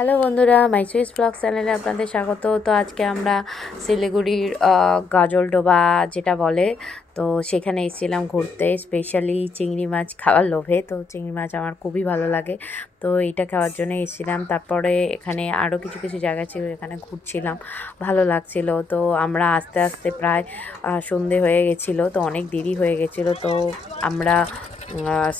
Hello বন্ধুরা, মাই Swiss blog চ্যানেলে আপনাদের স্বাগত। তো আজকে আমরা শিলিগুড়ির গাজলডোবা যেটা বলে, তো সেখানে এসেছিলাম ঘুরতে, স্পেশালি চিংড়ি মাছ খাওয়ার লোভে। তো চিংড়ি মাছ আমার খুবই ভালো লাগে, তো এইটা খাওয়ার জন্য এসেছিলাম। তারপরে এখানে আরও কিছু কিছু জায়গা ছিল, এখানে ঘুরছিলাম, ভালো লাগছিল। তো আমরা আস্তে আস্তে প্রায় সন্ধে হয়ে গেছিলো, তো অনেক দেরি হয়ে গেছিলো। তো আমরা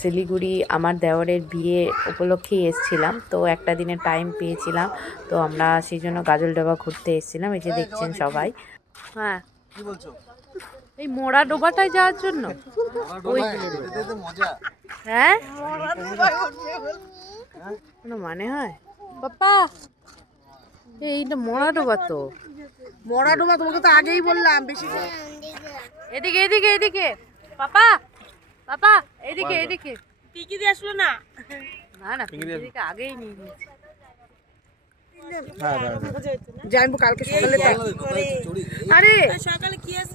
শিলিগুড়ি আমার দেওরের বিয়ে উপলক্ষেই এসেছিলাম, তো একটা দিনের টাইম পেয়েছিলাম, তো আমরা সেই জন্য গাজলডোবা ঘুরতে এসেছিলাম। এই যে দেখছেন সবাই। হ্যাঁ, কি বলছো? এই মোড়া ডোবাটায় যাওয়ার জন্য ওই হ্যাঁ কোনো মানে হয় পাপা? এইটা মোড়া ডোবা, তো মরা ডোবা তোমাকে তো আগেই বললাম বেশি এদিকে এদিকে এদিকে পাপা, পাপা এদিকে এদিকে। টিকি দিয়ে আসলো না। না না, এদিকে আগেই নিয়ে নিয়েছি। জানবো কালকে সকালে আরে সকালে কি আছে।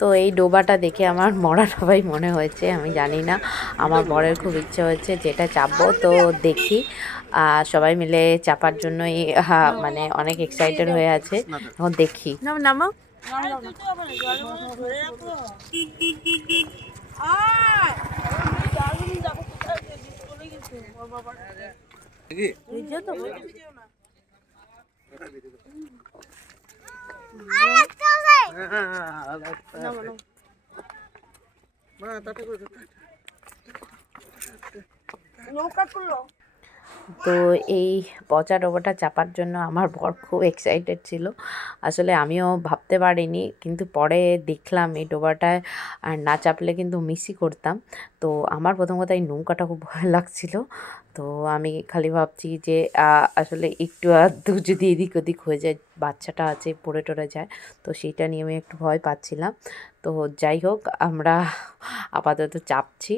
তো এই ডোবাটা দেখে আমার মরা ডোবাই মনে হয়েছে, আমি জানি না, আমার বরের খুব ইচ্ছে হয়েছে যেটা চাপবো। তো দেখি সবাই মিলে চাপার জন্যই মানে অনেক এক্সাইটেড হয়ে আছে, এখন দেখি। নামো তো এই পচা ডোবাটা চাপার জন্য আমার বর খুব এক্সাইটেড ছিল। আসলে আমিও ভাবতে পারিনি, কিন্তু পরে দেখলাম এই ডোবাটায় আর না চাপলে কিন্তু মিসই করতাম। তো আমার প্রথম কথা এই নৌকাটা খুব ভয় লাগছিল। তো আমি খালি ভাবছি যে আসলে একটু আধটু যদি এদিক ওদিক হয়ে যায়, বাচ্চাটা আছে পড়ে টরে যায়, তো সেইটা নিয়ে আমি একটু ভয় পাচ্ছিলাম। তো যাই হোক, আমরা আপাতত চাপছি।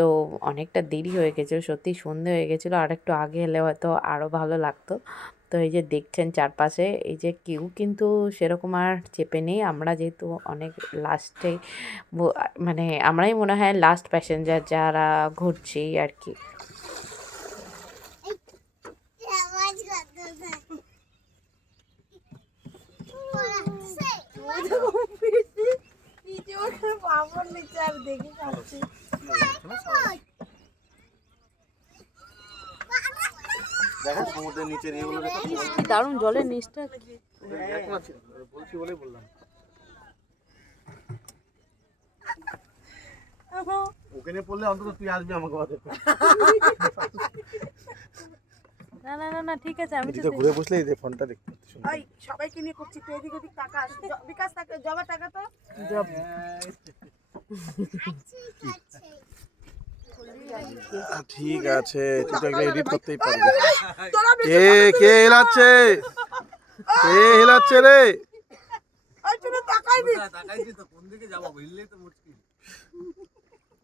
তো অনেকটা দেরি হয়ে গেছিলো, সত্যি সন্ধে হয়ে গেছিলো, আর একটু আগে এলে হয়তো আরও ভালো লাগতো। তো এই যে দেখছেন চারপাশে, এই যে কেউ কিন্তু সেরকম আর চেপে নেই। আমরা যেহেতু অনেক লাস্টে, মানে আমরাই মনে হয় লাস্ট প্যাসেঞ্জার যারা ঘুরছি আর কি। দেখো সমুদ্রের নিচের এগুলো দেখো, দারুণ জলের নিচটা। বলছি বলেই বললাম। ওখানে পড়লে অন্তত তুই আসবি আমাকে বাঁচাতে। না না না না, ঠিক আছে, আমি তো ঘুরে বসলে এই যে ফোনটা দেখতে এই সবাইকে নিয়ে করছি তো এদিক ওদিক টাকা আসে বিকাশ টাকা জবা টাকা তো ঠিক আছে, তুই তো একটা এডিট করতেই পারবি। কে কে হেলাচ্ছে, কে হেলাচ্ছে রে? ওই তুমি তাকাইবি তাকাইছি তো, কোন দিকে যাব বুঝলেই তো মুশকিল।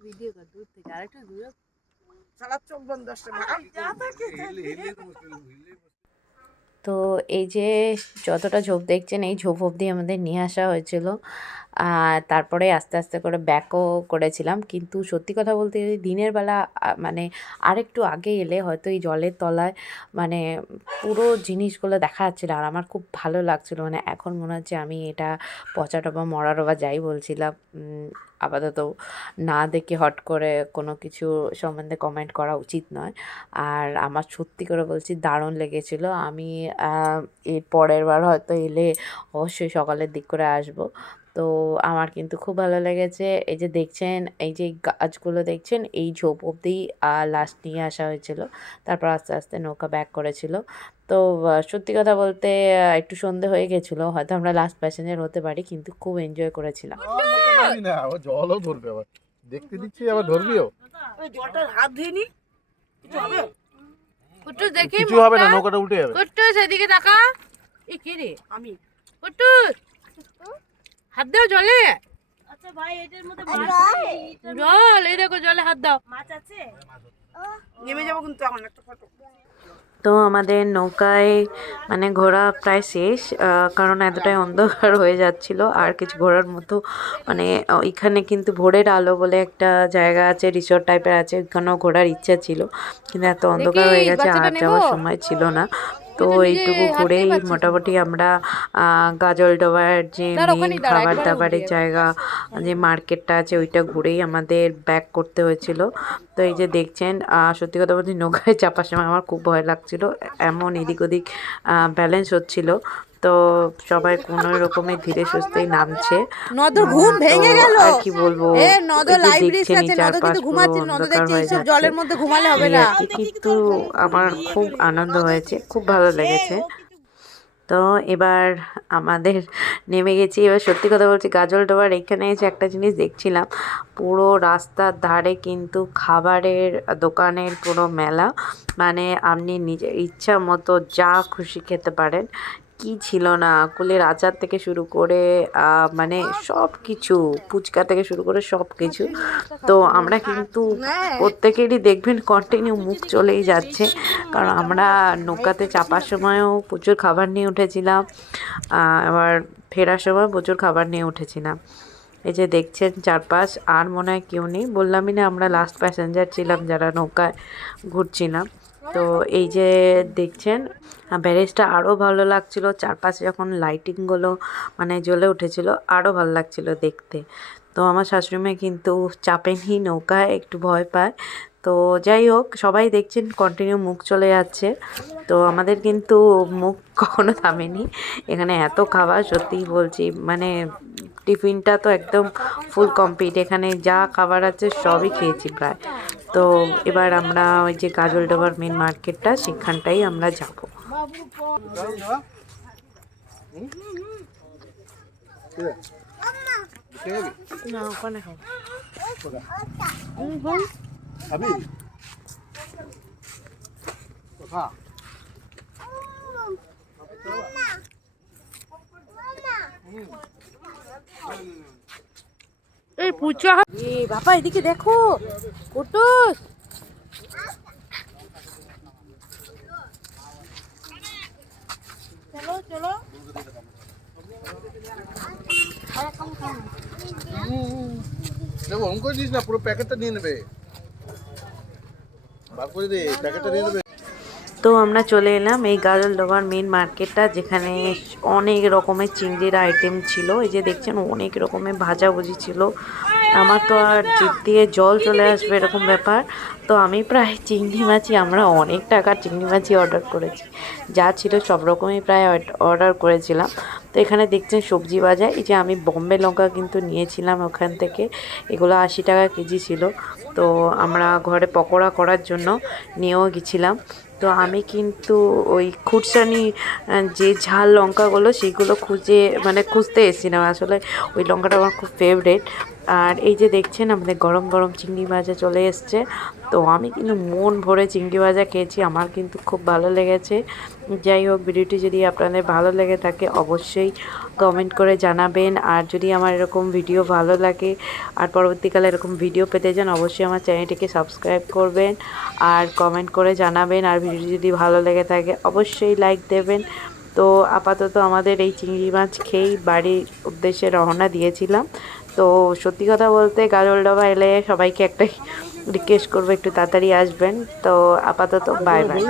ভিডিও কর দূর থেকে, আরেকটু দূরে। সারা চোখ বন্ধ আসছে যা থাকে হিললেই তো মুশকিল, তো এই যে যতটা ঝোপ দেখছেন, এই ঝোপ অবধি আমাদের নিয়ে আসা হয়েছিল। তারপরে আস্তে আস্তে করে ব্যাকও করেছিলাম, কিন্তু সত্যি কথা বলতে যদি দিনের বেলা মানে আরেকটু আগে এলে হয়তো এই জলের তলায় মানে পুরো জিনিসগুলো দেখা যাচ্ছিলো, আর আমার খুব ভালো লাগছিলো। মানে এখন মনে হচ্ছে আমি এটা পচা ডোবা মরা ডোবা যাই বলছিলাম, আপাতত না দেখে হট করে কোনো কিছু সম্বন্ধে কমেন্ট করা উচিত নয়। আর আমার সত্যি করে বলছি দারুণ লেগেছিলো। আমি এর পরের বার হয়তো এলে অবশ্যই সকালের দিক করে আসবো। তো আমার কিন্তু খুব ভালো লেগেছে। এই যে দেখছেন, এই যে গাছগুলো দেখছেন, এই ঝোপ অবধি লাস্ট নিয়ে আসা হয়েছিল, তারপর আস্তে আস্তে নৌকা ব্যাক করেছিল। তো সত্যি কথা বলতে একটু সন্ধে হয়ে গেছিলো, হয়তো আমরা লাস্ট প্যাসেঞ্জার হতে পারি, কিন্তু খুব এনজয় করেছিলাম। না ও জলও ধরবে, আবার দেখতে দিচ্ছি আবার ধরবিও। ওই জলটার হাত ধুইনি কিছু হবে কুট্টুস দেখি, কিছু হবে না, নৌকাটা উল্টে যাবে। কুট্টুস এদিকে তাকা। এ কে রে? আমি কুট্টুস হাত দাও জলে। আচ্ছা ভাই এটার মধ্যে জল, এই দেখো জলে হাত দাও। মাছ আছে নেমে যাবো কিন্তু এখন একটা ফটো তো আমাদের নৌকায় মানে ঘোরা প্রায় শেষ, কারণ এতটাই অন্ধকার হয়ে যাচ্ছিল আর কিছু ঘোরার মতো মানে এখানে কিন্তু ভোরের আলো বলে একটা জায়গা আছে, রিসোর্ট টাইপের আছে, ওইখানেও ঘোরার ইচ্ছা ছিল কিন্তু এত অন্ধকার হয়ে গেছে আর যাওয়ার সময় ছিল না। তো এইটুকু ঘুরেই মোটামুটি আমরা গাজলডোবার যে মেন খাবার দাবারের জায়গা, যে মার্কেটটা আছে ওইটা ঘুরেই আমাদের ব্যাক করতে হয়েছিল। তো এই যে দেখছেন, সত্যি কথা বলতে নৌকায় চাপার সময় আমার খুব ভয় লাগছিল, এমন এদিক ওদিক ব্যালেন্স হচ্ছিল। তো সবাই কোনো রকমে ধীরে সুস্থেই নামছে। নদর ঘুম ভেঙে গেল আর কি বলবো, নদর লাইব্রেরি দেখছেন আছে, নদর চারপাশ কিন্তু পুরো ঘুমাচ্ছে, নদর অন্ধকার দেখছে হয়ে এইসব যাচ্ছে। জলের মধ্যে ঘুমালে হবে এই না। আর কি, কিন্তু আমার খুব আনন্দ হয়েছে, খুব ভালো লেগেছে। তো এবার আমাদের নেমে গেছি। এবার সত্যি কথা বলছি, গাজলডোবার এখানে এসে একটা জিনিস দেখছিলাম, পুরো রাস্তার ধারে কিন্তু খাবারের দোকানের পুরো মেলা, মানে আপনি নিজের ইচ্ছা মতো যা খুশি খেতে পারেন। কি ছিল না, কুলের আচার থেকে শুরু করে মানে সব কিছু, ফুচকা থেকে শুরু করে সব কিছু। তো আমরা কিন্তু প্রত্যেকেরই দেখবেন কন্টিনিউ মুখ চলেই যাচ্ছে, কারণ আমরা নৌকাতে চাপার সময়ও প্রচুর খাবার নিয়ে উঠেছিলাম, আবার ফেরার সময় প্রচুর খাবার নিয়ে উঠেছিলাম। এই যে দেখছেন চারপাশ, আর মনে হয় কেউ নেই, বললামই না আমরা লাস্ট প্যাসেঞ্জার ছিলাম যারা নৌকায় ঘুরছিলাম। তো এই যে দেখছেন ব্যারেজটা আরও ভালো লাগছিল, চারপাশে যখন লাইটিংগুলো মানে জ্বলে উঠেছিল আরও ভালো লাগছিল দেখতে। তো আমার শাশুড়িমা কিন্তু চাপেনই নৌকায়, একটু ভয় পায়। তো যাই হোক, সবাই দেখছেন কন্টিনিউ মুখ চলে যাচ্ছে, তো আমাদের কিন্তু মুখ কখনো থামেনি। এখানে এত খাবার, সত্যিই বলছি, মানে টিফিনটা তো একদম ফুল কমপ্লিট, এখানে যা খাবার আছে সবই খেয়েছি প্রায়। তো এবার আমরা ওই যে গাজলডোবার মেন মার্কেটটা, সেখানটাই আমরা যাব। না ওখানে খাবো। খাবি? কোথা? এই পুচা, এ বাবা এদিকে দেখো কুটুস। চলো চলো। দেখো অঙ্ক দিস না, পুরো প্যাকেটটা নিয়ে নেবে, বার করে দে, প্যাকেটটা নিয়ে নেবে। তো আমরা চলে এলাম এই গাজলডোবার মেন মার্কেটটা, যেখানে অনেক রকমের চিংড়ির আইটেম ছিল। এই যে দেখছেন অনেক রকমের ভাজাভুজি ছিল, আমার তো আর জিভ দিয়ে জল চলে আসবে এরকম ব্যাপার। তো আমি প্রায় চিংড়ি মাছই, আমরা অনেক টাকার চিংড়ি মাছই অর্ডার করেছি, যা ছিল সব রকমই প্রায় অর্ডার করেছিলাম। তো এখানে দেখছেন সবজি বাজার, এই যে আমি বম্বে লঙ্কা কিন্তু নিয়েছিলাম ওখান থেকে, এগুলো 80 টাকা কেজি ছিল। তো আমরা ঘরে পকোড়া করার জন্য নিয়েও গেছিলাম। তো আমি কিন্তু ওই খুরসানি যে ঝাল লঙ্কাগুলো সেইগুলো খুঁজতে এসেছিলাম, আসলে ওই লঙ্কাটা আমার খুব ফেভারেট। আর এই যে দেখছেন আমাদের গরম গরম চিংড়ি ভাজা চলে এসছে। তো আমি কিন্তু মন ভরে চিংড়ি ভাজা খেয়েছি, আমার কিন্তু খুব ভালো লেগেছে। যাই হোক, ভিডিওটি যদি আপনাদের ভালো লেগে থাকে অবশ্যই কমেন্ট করে জানাবেন, আর যদি আমার এরকম ভিডিও ভালো লাগে আর পরবর্তীকালে এরকম ভিডিও পেতে চান অবশ্যই আমার চ্যানেলটিকে সাবস্ক্রাইব করবেন আর কমেন্ট করে জানাবেন, আর ভিডিওটি যদি ভালো লেগে থাকে অবশ্যই লাইক দেবেন। তো আপাতত আমাদের এই চিংড়ি মাছ খেয়েই বাড়ির উদ্দেশ্যে রওনা দিয়েছিলাম। তো সত্যি কথা বলতে গাজলডোবা এলে সবাইকে একটাই রিকোয়েস্ট করবো, একটু তাড়াতাড়ি আসবেন। তো আপাতত বাই বাই।